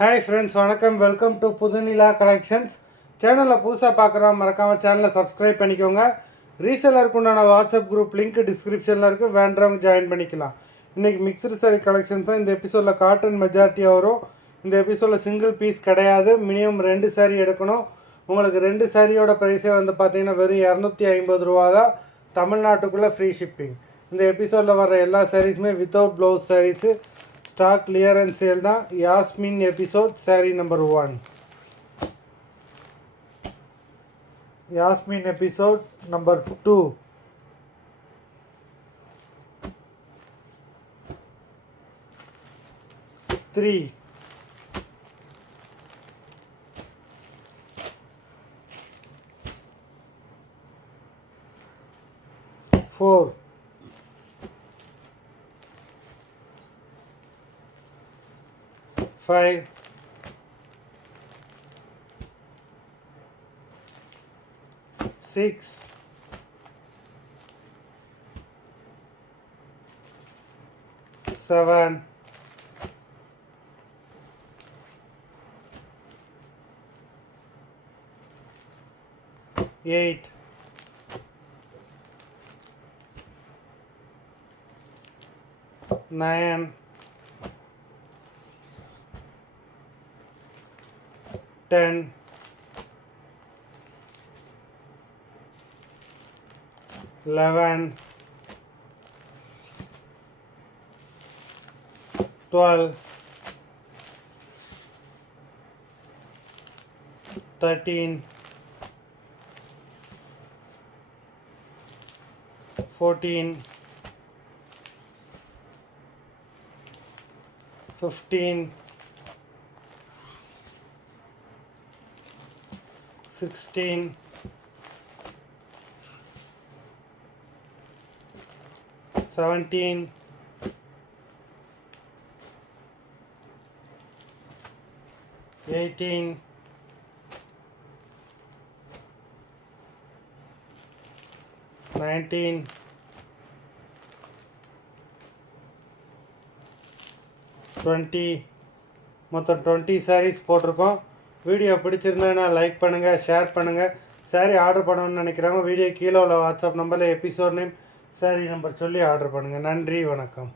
Hi friends, வணக்கம். Welcome to Pudhunila collections. சேனலில் புதுசாக பார்க்குறோம், மறக்காமல் சேனலை சப்ஸ்கிரைப் பண்ணிக்கோங்க. ரீசெல்லருக்கு உண்டான வாட்ஸ்அப் குரூப் லிங்க் டிஸ்கிரிப்ஷனில் இருக்குது, வேண்டவங்க ஜாயின் பண்ணிக்கலாம். இன்றைக்கி மிக்சடு சாரி கலெக்ஷன் தான். இந்த எபிசோடில் காட்டன் மெஜாரிட்டியாக வரும். இந்த எபிசோடில் சிங்கிள் பீஸ் கிடையாது, மினிமம் 2 சாரீ எடுக்கணும். உங்களுக்கு 2 சாரியோட ப்ரைஸே வந்து பார்த்தீங்கன்னா வெறும் 250 ரூபா தான். தமிழ்நாட்டுக்குள்ளே ஃப்ரீ ஷிப்பிங். இந்த எபிசோடில் வர எல்லா சாரீஸுமே without blouse sarees. Stock clearance sale दा Yasmin episode sari number 1 Yasmin episode number 2 3 4 5 6 7 8 9 10 11 12 13 14 15 16 17 18 19 20 மொத்தம் 20 சாரீஸ் போட்டிருக்கோம். வீடியோ பிடிச்சிருந்ததுன்னா லைக் பண்ணுங்கள், ஷேர் பண்ணுங்கள். சாரீ ஆர்டர் பண்ணணும்னு நினைக்கிறாங்க, வீடியோ கீழே உள்ள வாட்ஸ்அப் நம்பரில் எபிசோட் நேம் சாரீ நம்பர் சொல்லி ஆர்டர் பண்ணுங்கள். நன்றி, வணக்கம்.